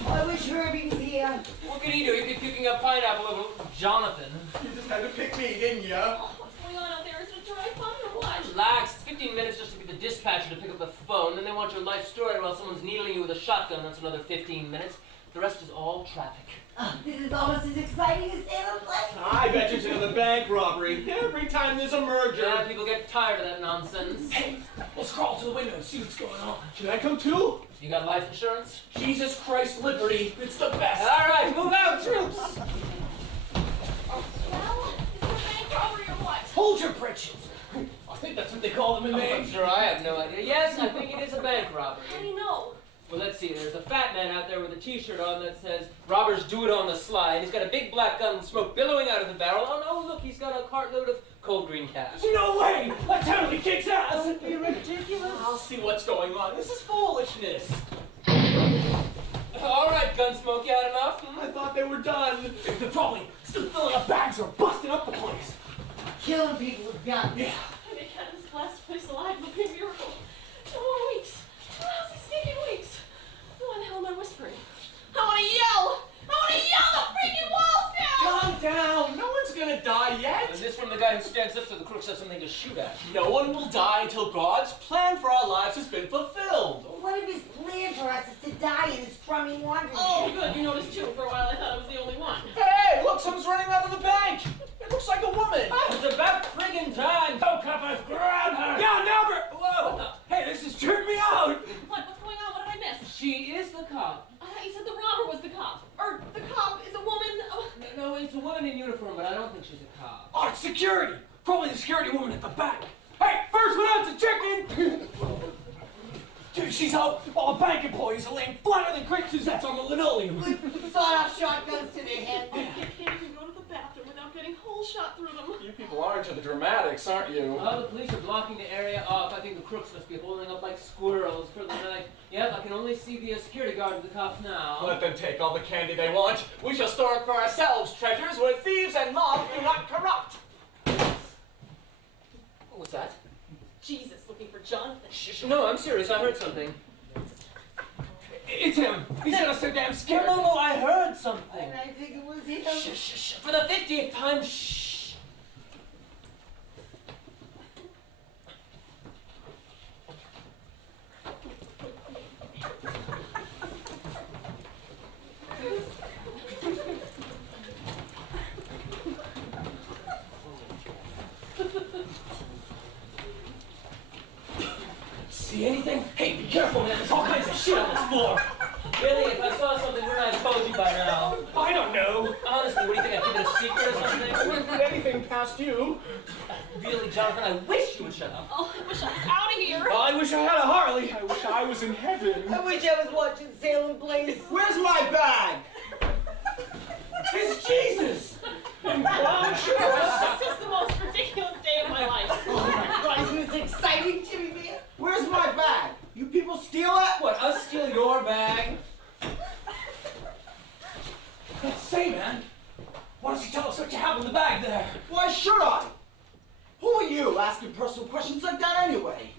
I wish Herbie was here. What can he do? He'd be picking up pineapple over Jonathan. You just had to pick me, didn't ya? Oh, what's going on out there? Is it a dry fun or what? Relax. It's 15 minutes just to get the dispatcher to pick up the phone. Then they want your life story while someone's needling you with a shotgun. That's another 15 minutes. The rest is all traffic. This is almost as exciting as Salem Place. I bet it's another bank robbery. Every time there's a merger. Yeah, people get tired of that nonsense. Hey, let's crawl to the window and see what's going on. Should I come too? You got life insurance? Jesus Christ, liberty. It's the best. All right, move out, troops! Well, is it a bank robbery or what? Hold your britches. I think that's what they call them in I'm Maine. sure I have no idea. Yes, I think it is a bank robbery. How do you know? Well, let's see. There's a fat man out there with a T-shirt on that says, "Robbers do it on the sly." And he's got a big black gun with smoke billowing out of the barrel. Oh, no, look, he's got a cartload of cold green cash. No way! That totally kicks ass! Don't be ridiculous. I'll see what's going on. This is foolishness. All right, Gunsmoke, you had enough? I thought they were done. They're probably still filling up bags or busting up the place. Killing people with guns. Yeah. I make out this last place alive would be a miracle. 2 more weeks. 2 lousy stinking weeks. Why the hell am I whispering? I want to yell! I want to yell the freaking walls down! Calm down. No one's gonna die yet. And this from the guy who stands up so the crooks have something to shoot at. No one will die until God's plan for our lives has been fulfilled. What if his plan for us is to die in his crummy laundry? Oh, good, you noticed too. For a while I thought I was the only one. Hey, look, someone's running out of the bank. It looks like a woman. It's about friggin' time! Go, coppers, grab her! Yeah, never! Whoa! Hey, this has turned me out! What? What's going on? What did I miss? She is the cop. I thought you said the robber was the cop. Or the cop is a woman. Oh. No, it's a woman in uniform, but I don't think she's a cop. Oh, it's security! Probably the security woman at the back. Hey, first one out's a chicken! Dude, she's out. All the bank employees are laying flatter than crepe Suzettes on the linoleum. With sawed-off shotguns to their heads. I can't even go to the bathroom without getting hole shot through them. You people are into the dramatics, aren't you? Oh, the police are blocking the area off. I think the crooks must be holding up like squirrels for the night. Yep, I can only see the security guard with the cops now. Let them take all the candy they want. We shall store it for ourselves, treasures where thieves and moths do not corrupt. What's that? Jesus, looking for Jonathan. Shh, no, I'm serious. I heard something. It's him. He's got us so damn scared. No, I heard something. And I think it was him. Shh. For the 50th time, shh. See anything? Hey, be careful, man. There's all kinds of shit on this floor. Really, if I saw something, wouldn't I have told you by now? I don't know. Honestly, what do you think? I'd keep it a secret or something? I wouldn't put anything past you. Really, Jonathan, I wish you would shut up. Oh, I wish I was out of here. I wish I had a Harley. I wish I was in heaven. I wish I was watching Salem Place. Where's my bag? It's Jesus. And clown shoes. This is the most ridiculous day of my life. Oh my God, isn't this exciting, Jimmy man? Where's my bag? You people steal it? What, us steal your bag? Say, man, why don't you tell us what you have in the bag there? Why should I? Who are you asking personal questions like that anyway?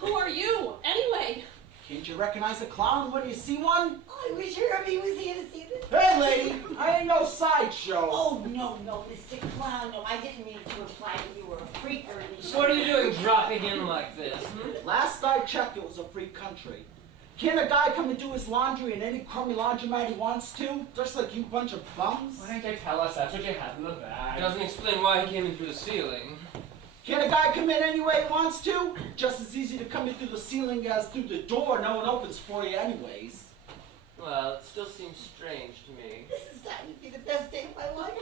Who are you, anyway? Can't you recognize a clown when you see one? I wish Herbie was here to see this. Hey, lady, I ain't no sideshow. Oh, no, Mr. Clown. No, I didn't mean to imply that you were a freak or anything. So what are you doing dropping in like this? Last I checked, it was a free country. Can't a guy come and do his laundry in any crummy laundromat he wants to? Just like you bunch of bums? Why didn't they tell us that's what you had in the bag? Doesn't explain why he came in through the ceiling. Can't a guy come in any way he wants to? Just as easy to come in through the ceiling as through the door. No one opens for you anyways. Well, it still seems strange to me. This is starting to be the best day of my life.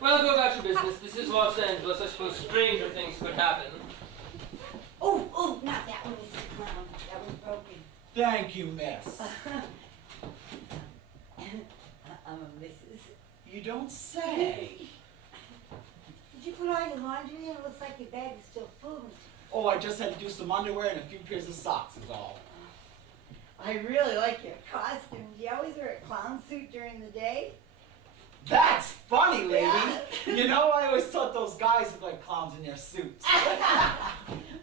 Well, go about your business. This is Los Angeles. I suppose stranger things could happen. Oh, not that one, Mr. Clown. That one's broken. Thank you, miss. I'm a missus. You don't say. Did you put all your laundry in? It looks like your bag is still full, Mr. Oh, I just had to do some underwear and a few pairs of socks is all. I really like your costume. Do you always wear a clown suit during the day? funny, lady. You know, I always thought those guys looked like clowns in their suits.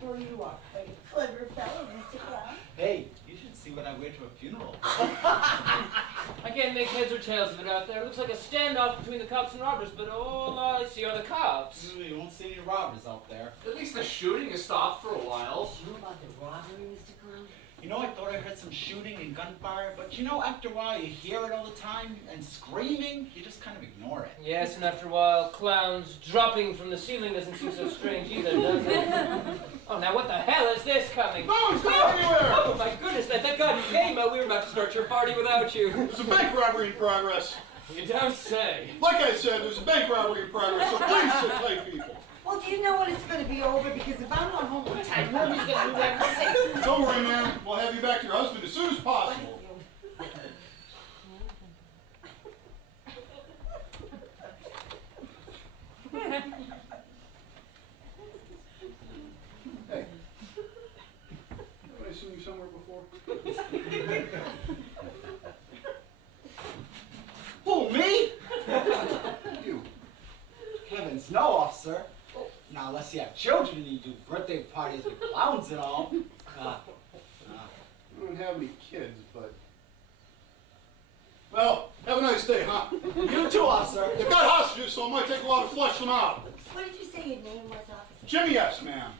Well, you are quite a clever fellow, Mr. Clown. Hey, you should see what I wear to a funeral. I can't make heads or tails of it out there. It looks like a standoff between the cops and robbers, but all I see are the cops. You won't see any robbers out there. At least the shooting has stopped for a while. You know about the robbery, Mr. Clown? You know, I thought I heard some shooting and gunfire, but you know, after a while you hear it all the time, and screaming, you just kind of ignore it. Yes, and after a while, clowns dropping from the ceiling doesn't seem so strange either, does it? Oh, now what the hell is this coming? No one's going anywhere! Oh, my goodness, thank God you came. We were about to start your party without you. There's a bank robbery in progress. You don't say. Like I said, there's a bank robbery in progress, so please sit tight, people. Well, do you know when it's going to be over? Because if I'm not home on time, nobody's going to do everything. Don't worry, ma'am. We'll have you back to your husband as soon as possible. Hey, have I seen you somewhere before? Who, me? You. Heavens, no, officer. Now, unless you have children and you do birthday parties with clowns and all. I don't have any kids, but... Well, have a nice day, huh? You too, officer. They've got hostages, so it might take a while to flush them out. What did you say your name was, officer? Jimmy S., ma'am.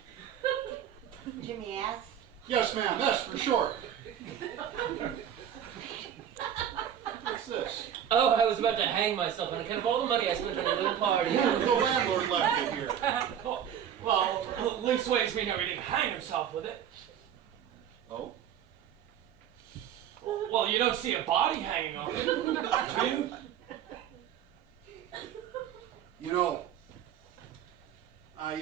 Jimmy S.? Yes, ma'am. S for short. What's this? Oh, I was about to hang myself on account of all the money I spent on a little party. The landlord left it here. Well, leastways we know he didn't hang himself with it. Oh? Well, you don't see a body hanging off it, do you? You know, I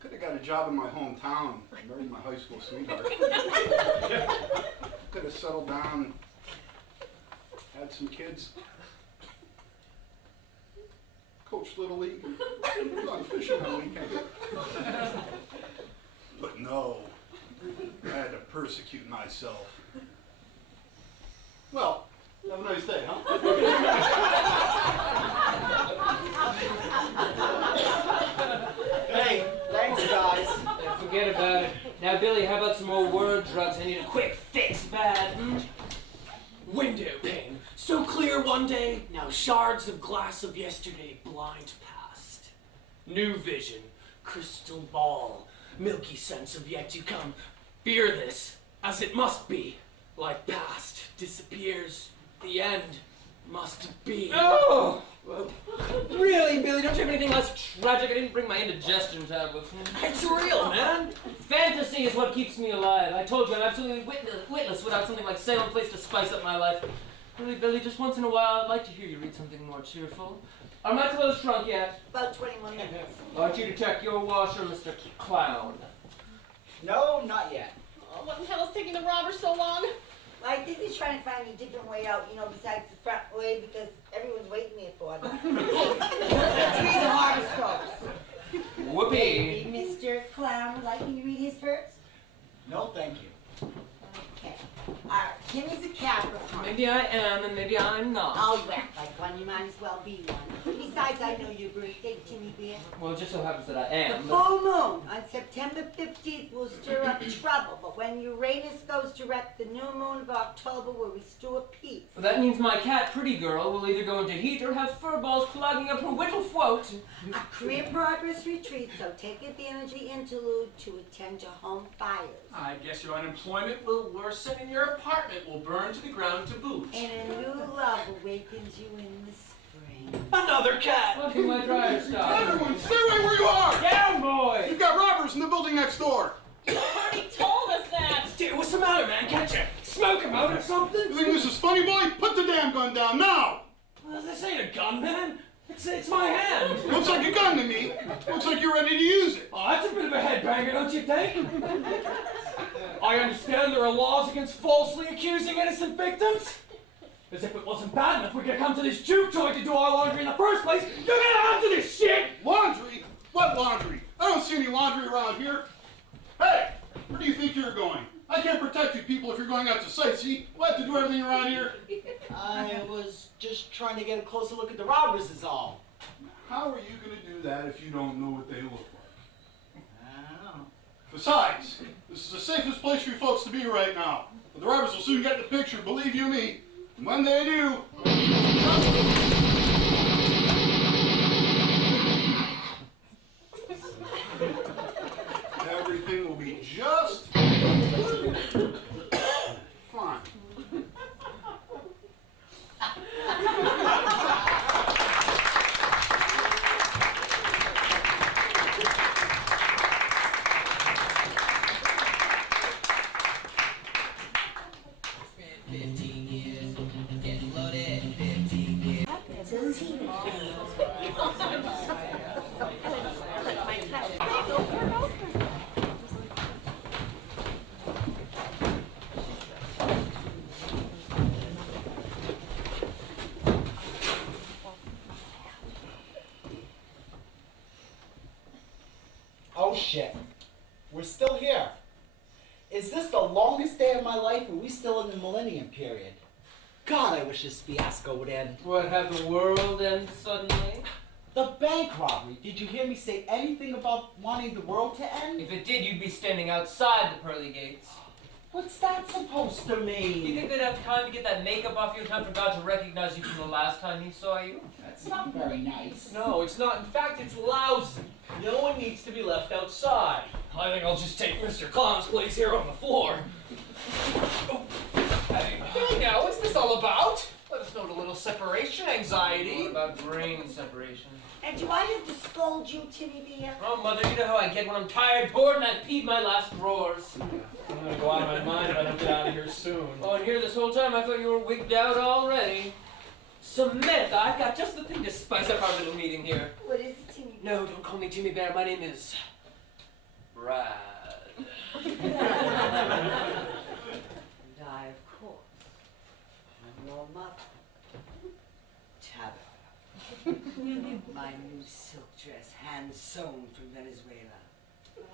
could have got a job in my hometown, married my high school sweetheart. Could have settled down, had some kids, coached Little League, and gone fishing on weekends. But no, I had to persecute myself. Well, have a nice day, huh? Hey, thanks, guys. Yeah, forget about it. Now, Billy, how about some more word drugs? I need a quick fix, bad. Window pane, so clear one day, now shards of glass of yesterday blind past. New vision, crystal ball, milky sense of yet to come. Fear this, as it must be, like past disappears, the end must be. Oh! Really, Billy? Don't you have anything less tragic? I didn't bring my indigestion tablets. It's real, man. Fantasy is what keeps me alive. I told you I'm absolutely witless without something like Salem Place to spice up my life. Really, Billy, just once in a while, I'd like to hear you read something more cheerful. Are my clothes shrunk yet? About 21 minutes. I want you to check your washer, Mr. Clown. No, not yet. Oh, what in hell is taking the robbers so long? I think he's trying to find a different way out, besides the front way, because everyone's waiting there for them. Let's read the horoscopes. Whoopee. Maybe Mr. Clown would like me to read his first? No, thank you. Okay. Alright, Timmy's a Capricorn. Maybe I am, and maybe I'm not. Oh, you act like one, you might as well be one. Besides, I know your birthday, Timmy Bear. Well, it just so happens that I The am. full moon on September 15th will stir up trouble, but when Uranus goes direct, the new moon of October will restore peace. Well, that means my cat, Pretty Girl, will either go into heat or have fur balls clogging up her whittle throat. A career progress retreat, so take advantage of the interlude to attend to home fires. I guess your unemployment will worsen and your apartment will burn to the ground to boot. And a new love awakens you in the spring. Another cat. Fluffy my dryer stop. Everyone, stay right where you are! Down, boy! You've got robbers in the building next door! You already told us that. Dude, what's the matter, man? Can't you smoke him out or something? You think this is funny, boy? Put the damn gun down, now! Well, this ain't a gun, man. It's my hand. Looks like a gun to me. Looks like you're ready to use it. Oh, that's a bit of a headbanger, don't you think? I understand there are laws against falsely accusing innocent victims. As if it wasn't bad enough we could come to this juke joint to do our laundry in the first place, you're gonna answer this shit! Laundry? What laundry? I don't see any laundry around here. Hey, where do you think you're going? I can't protect you people if you're going out to sightsee. We'll have to do everything around here. I was just trying to get a closer look at the robbers is all. How are you going to do that if you don't know what they look like? I don't know. Besides, this is the safest place for you folks to be right now. But the robbers will soon get the picture, believe you me. And when they do... everything will be just... fine. Oh shit. We're still here. Is this the longest day of my life, or are we still in the millennium period? God, I wish this fiasco would end. What, have the world end suddenly? The bank robbery. Did you hear me say anything about wanting the world to end? If it did, you'd be standing outside the pearly gates. What's that supposed to mean? Do you think they'd have time to get that makeup off you in time for God to recognize you from the last time he saw you? That's not very nice. No, it's not. In fact, it's lousy. No one needs to be left outside. I think I'll just take Mr. Clown's place here on the floor. Oh. Hey now, what's this all about? Let us know a little separation anxiety. What about brain separation? And do I have to scold you, Timmy dear? Oh, Mother, you know how I get when I'm tired, bored, and I've peed my last drawers. I'm gonna go out of my mind if I don't get out of here soon. Oh, and here this whole time I thought you were wigged out already. Samantha, I've got just the thing to spice up our little meeting here. What is it, Timmy? No, don't call me Jimmy Bear. My name is... Brad. And I, of course, am your mother, Tabitha. My new silk dress, hand sewn from Venezuela.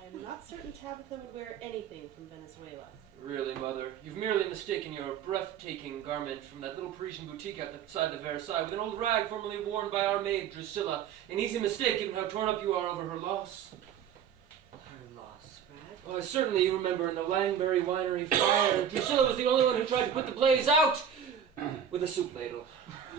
I'm not certain Tabitha would wear anything from Venezuela. Really, Mother, you've merely mistaken your breathtaking garment from that little Parisian boutique outside the Versailles with an old rag formerly worn by our maid, Drusilla. An easy mistake, given how torn up you are over her loss. Her loss, Brad? Oh, certainly you remember in the Langberry Winery fire, Drusilla was the only one who tried to put the blaze out with a soup ladle.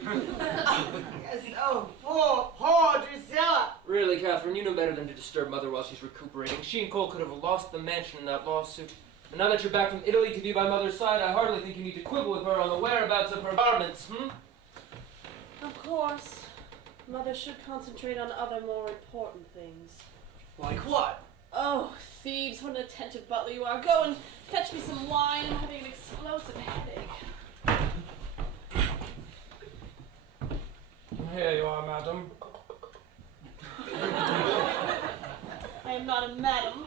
Yes, oh, poor Drusilla. Really, Catherine, you know better than to disturb Mother while she's recuperating. She and Cole could have lost the mansion in that lawsuit. And now that you're back from Italy to be by Mother's side, I hardly think you need to quibble with her on the whereabouts of her garments, Of course. Mother should concentrate on other more important things. Like what? Oh, Thebes, what an attentive butler you are. Go and fetch me some wine. I'm having an explosive headache. Here you are, madam. I am not a madam.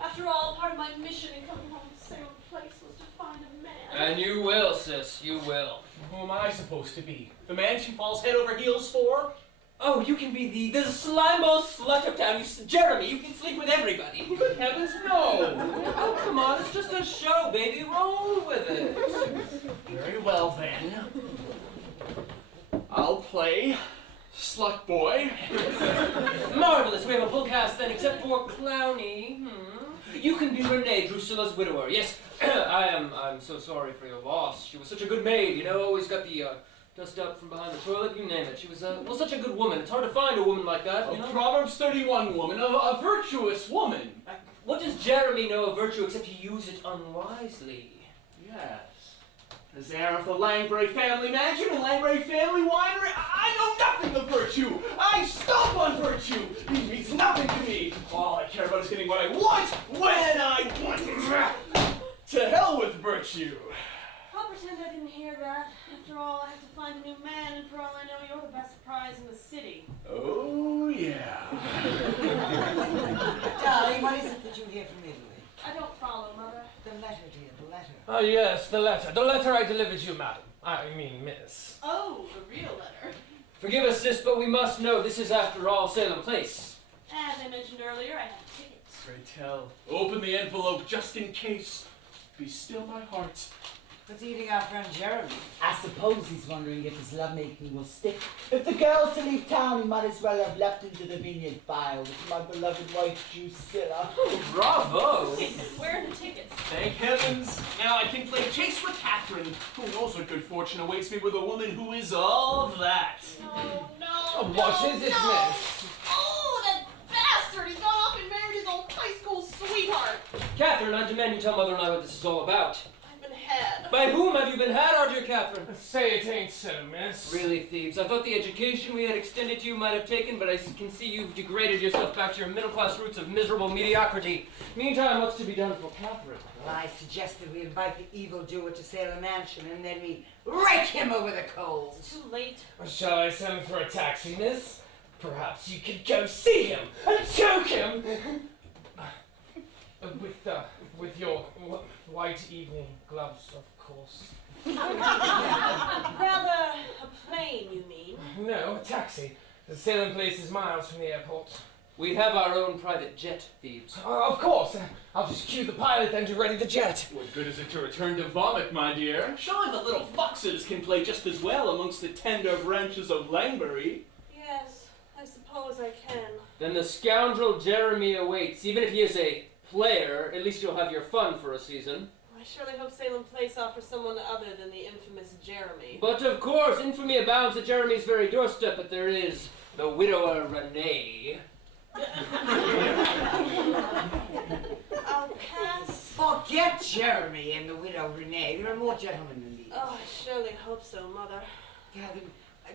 After all, part of my mission in coming home to Salem Place was to find a man. And you will, sis, you will. Who am I supposed to be? The man she falls head over heels for? Oh, you can be the slimeball slut of town. Jeremy, you can sleep with everybody. Good heavens, no! Oh, come on, it's just a show, baby. Roll with it. Very well, then. I'll play Slut Boy. Marvelous. We have a full cast then, except for Clowny. You can be Renee, Drusilla's widower. Yes, I'm so sorry for your loss. She was such a good maid, you know, always got the dust up from behind the toilet, you name it. She was, such a good woman. It's hard to find a woman like that, you know? Proverbs 31 woman, a virtuous woman. What does Jeremy know of virtue except to use it unwisely? Yes. As heir of the Langberry family mansion and Langberry family winery, I know nothing of virtue. I stomp on virtue. It means nothing to me. All I care about is getting what I want when I want it. To hell with virtue. I'll pretend I didn't hear that. After all, I have to find a new man, and for all I know, you're the best prize in the city. Oh, yeah. Darling, what is it that you hear from Italy? I don't follow, Mother. The letter, dear, the letter. Oh, yes, the letter. The letter I delivered you, madam. I mean, miss. Oh, the real letter. Forgive us, sis, but we must know this is, after all, Salem Place. As I mentioned earlier, I have tickets. Pray tell. Open the envelope just in case. Be still my heart. What's eating our friend Jeremy? I suppose he's wondering if his lovemaking will stick. If the girl's to leave town, he might as well have leapt into the vineyard fire with my beloved wife, Drusilla. Bravo! Where are the tickets? Thank heavens! Now I can play chase with Catherine. Who knows what good fortune awaits me with a woman who is all of that. What is it, miss? Oh, that bastard! He's gone off and married his old high school sweetheart. Catherine, I demand you tell Mother and I what this is all about. I've been had. By whom have you been had, our dear Catherine? Say it ain't so, miss. Really, thieves. I thought the education we had extended to you might have taken, but I can see you've degraded yourself back to your middle-class roots of miserable mediocrity. Meantime, what's to be done for Catherine? Well, I suggest that we invite the evildoer to Salem Mansion and then we rake him over the coals. Too late. Or shall I send for a taxi, miss? Perhaps you could go see him and choke him! With your white evening gloves, of course. Rather a plane, you mean? No, a taxi. The Salem place is miles from the airport. We have our own private jet, thieves. Of course. I'll just cue the pilot then to ready the jet. What good is it to return to vomit, my dear? Surely the little foxes can play just as well amongst the tender branches of Langbury. Yes, I suppose I can. Then the scoundrel Jeremy awaits. Even if he is a player, at least you'll have your fun for a season. I surely hope Salem Place offers someone other than the infamous Jeremy. But of course, infamy abounds at Jeremy's very doorstep, but there is the widower Renee. I'll pass. Forget Jeremy and the widow Renee. There are more gentlemen than these. Oh, I surely hope so, Mother. Gavin,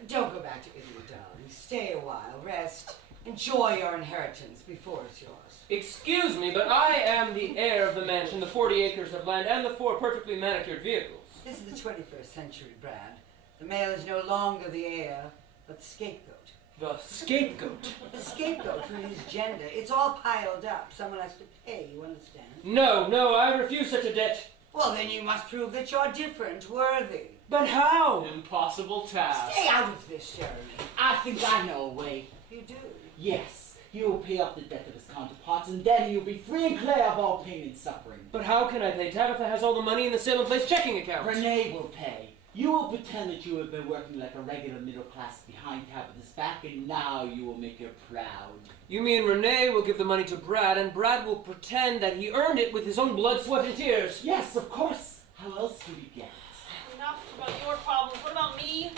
don't go back to Italy, darling. Stay a while, rest, enjoy your inheritance before it's yours. Excuse me, but I am the heir of the mansion, the 40 acres of land, and the 4 perfectly manicured vehicles. This is the 21st century, Brad. The male is no longer the heir, but the scapegoat. The scapegoat? The scapegoat for his gender. It's all piled up. Someone has to pay, you understand? No, I refuse such a debt. Well, then you must prove that you're different, worthy. But how? Impossible task. Stay out of this, Jeremy. I think I know a way. You do. Yes, he will pay off the debt of his counterparts, and then he will be free and clear of all pain and suffering. But how can I pay? Tabitha has all the money in the Salem Place checking account. Renee will pay. You will pretend that you have been working like a regular middle class behind Tabitha's back, and now you will make her proud. You mean Renee will give the money to Brad, and Brad will pretend that he earned it with his own blood, sweat, and tears? Yes, of course. How else would he get it? Enough about your problems. What about me?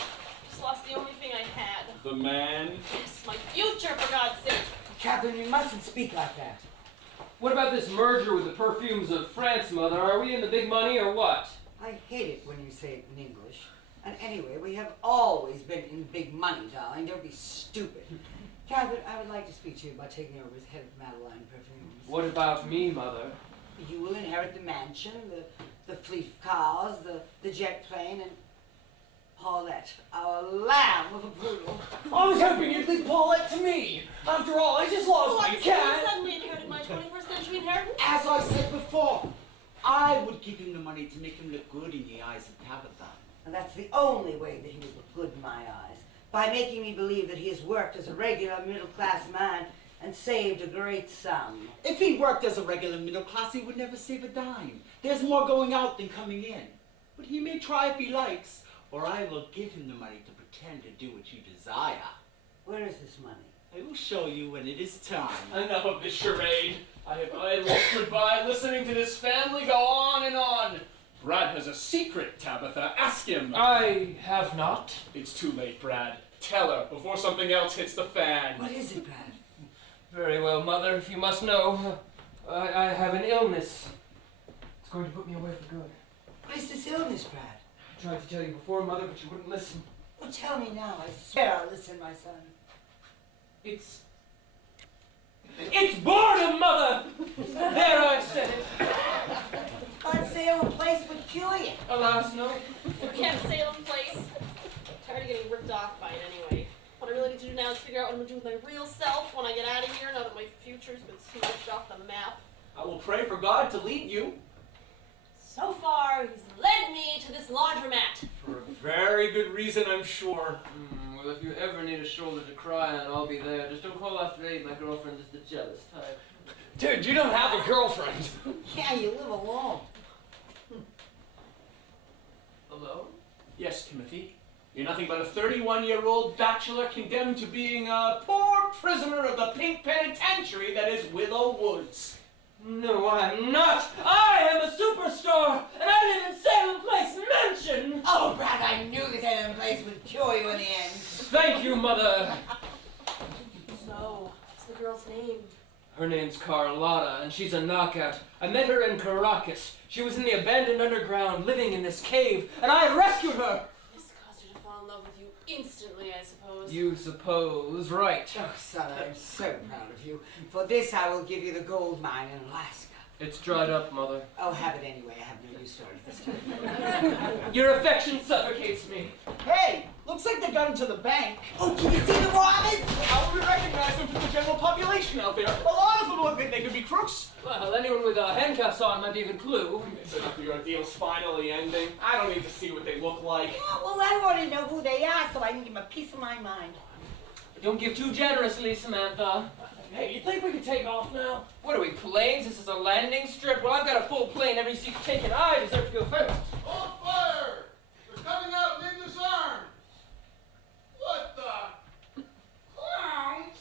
Just lost the only thing I had. The man. Yes, my future, for God's sake. Catherine, you mustn't speak like that. What about this merger with the perfumes of France, Mother? Are we in the big money or what? I hate it when you say it in English. And anyway, we have always been in big money, darling. Don't be stupid. Catherine, I would like to speak to you about taking over as head of Madeline Perfumes. What about me, Mother? You will inherit the mansion, the fleet of cars, the jet plane, and Paulette, our lamb of a poodle. I was hoping you'd leave Paulette to me. After all, I just lost my You cat. suddenly inherited my 21st century inheritance? As I said before, I would give him the money to make him look good in the eyes of Tabitha. And that's the only way that he would look good in my eyes. By making me believe that he has worked as a regular middle-class man and saved a great sum. If he worked as a regular middle class, he would never save a dime. There's more going out than coming in. But he may try if he likes, or I will give him the money to pretend to do what you desire. Where is this money? I will show you when it is time. Enough of this charade. I have idly stood by listening to this family go on and on. Brad has a secret, Tabitha. Ask him. I have not. It's too late, Brad. Tell her before something else hits the fan. What is it, Brad? Very well, Mother, if you must know. I have an illness. It's going to put me away for good. What is this illness, Brad? I tried to tell you before, Mother, but you wouldn't listen. Well, tell me now. I swear I'll listen, my son. It's boredom, Mother! There, I said it. I'd say a place would kill you. Alas, no. Forget Salem Place. I'm tired of getting ripped off by it anyway. What I really need to do now is figure out what I'm going to do with my real self when I get out of here, now that my future's been smashed off the map. I will pray for God to lead you. So far, he's led me to this laundromat. For a very good reason, I'm sure. Well, if you ever need a shoulder to cry on, I'll be there. Just don't call after 8. My girlfriend is the jealous type. Dude, you don't have a girlfriend. Yeah, you live alone. alone? Yes, Timothy. You're nothing but a 31-year-old bachelor condemned to being a poor prisoner of the pink penitentiary that is Willow Woods. No, I'm not. I am a superstar, and I live in Salem Place Mansion. Oh, Brad, I knew the Salem Place would cure you in the end. Thank you, Mother. So, what's the girl's name? Her name's Carlotta, and she's a knockout. I met her in Caracas. She was in the abandoned underground, living in this cave, and I rescued her. This caused her to fall in love with you instantly, I suppose. You suppose, right. Oh, son, I'm so proud of you. For this, I will give you the gold mine in Alaska. It's dried up, Mother. Oh, have it anyway. I have no use for it this time. Your affection suffocates me. Hey, looks like they got into the bank. Oh, can you see the robbers? How would we recognize them from the general population out there? A lot of them look like they could be crooks. Well, anyone with handcuffs on might be a good clue. So the ordeal's finally ending. I don't need to see what they look like. Oh, well, I want to know who they are so I can give them a piece of my mind. Don't give too generously, Samantha. Hey, you think we could take off now? What are we, planes? This is a landing strip? Well, I've got a full plane. Every seat taken. I deserve to go first. On fire! They're coming out and disarmed! What the? Clowns?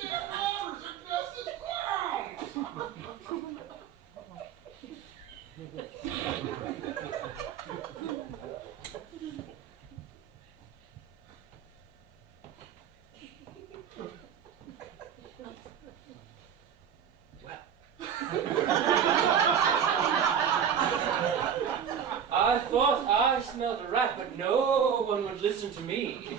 They're robbers are dressed as clowns! I thought I smelled a rat, but no one would listen to me.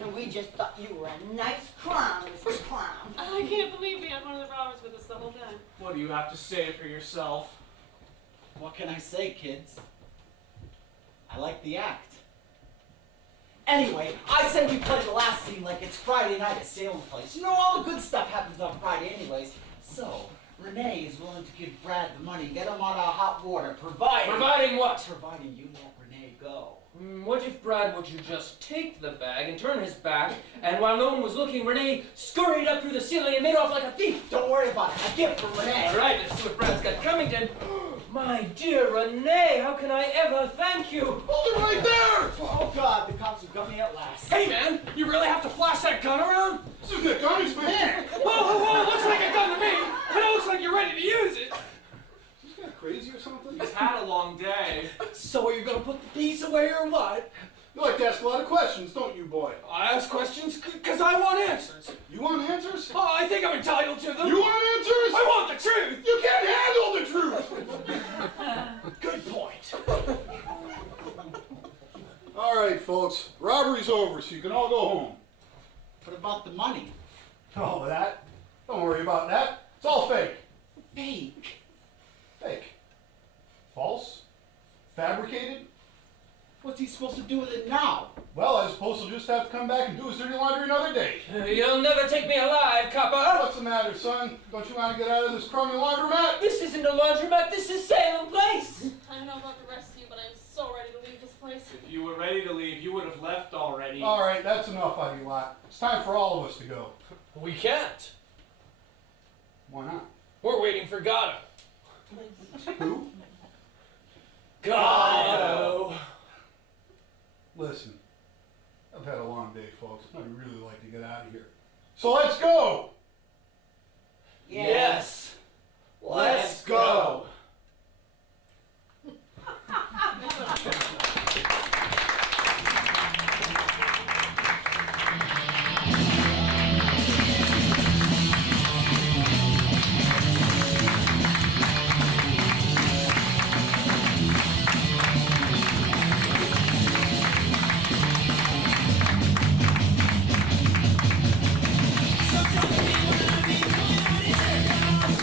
And we just thought you were a nice clown, Mr. Clown. I can't believe we had one of the robbers with us the whole time. What do you have to say for yourself? What can I say, kids? I like the act. Anyway, I said we play the last scene like it's Friday night at Salem Place. You know, all the good stuff happens on Friday anyways. So, Renee is willing to give Brad the money, get him on our hot water, Providing what? providing you let Renee go. What if Brad were to just take the bag and turn his back, and while no one was looking, Renee scurried up through the ceiling and made off like a thief? Don't worry about it. A gift for Renee. All right, let's see what Brad's got coming then. My dear Renee, how can I ever thank you? Hold it right there! Oh God, the cops have got me at last. Hey, man, you really have to flash that gun around? This is the gun, it's my hand! Whoa, looks like a gun to me. But it looks like you're ready to use it. Is this guy crazy or something? He's had a long day. So are you gonna put the piece away or what? You like to ask a lot of questions, don't you, boy? I ask questions because I want answers. You want answers? Oh, I think I'm entitled to them. You want answers? I want the truth. You can't handle the truth! Good point. All right, folks. Robbery's over, so you can all go home. What about the money? Oh, that? Don't worry about that. It's all fake. Fake. Fake. False? Fabricated? What's he supposed to do with it now? Well, I suppose he'll just have to come back and do his dirty laundry another day. You'll never take me alive, copper. What's the matter, son? Don't you want to get out of this crummy laundromat? This isn't a laundromat, this is Salem Place. I don't know about the rest of you, but I'm so ready to leave this place. If you were ready to leave, you would have left already. All right, that's enough out of you lot. It's time for all of us to go. We can't. Why not? We're waiting for Gatto. Who? Gatto. Listen, I've had a long day, folks. I'd really like to get out of here. So let's go! Yes. Let's go. So tell me, wanna be more,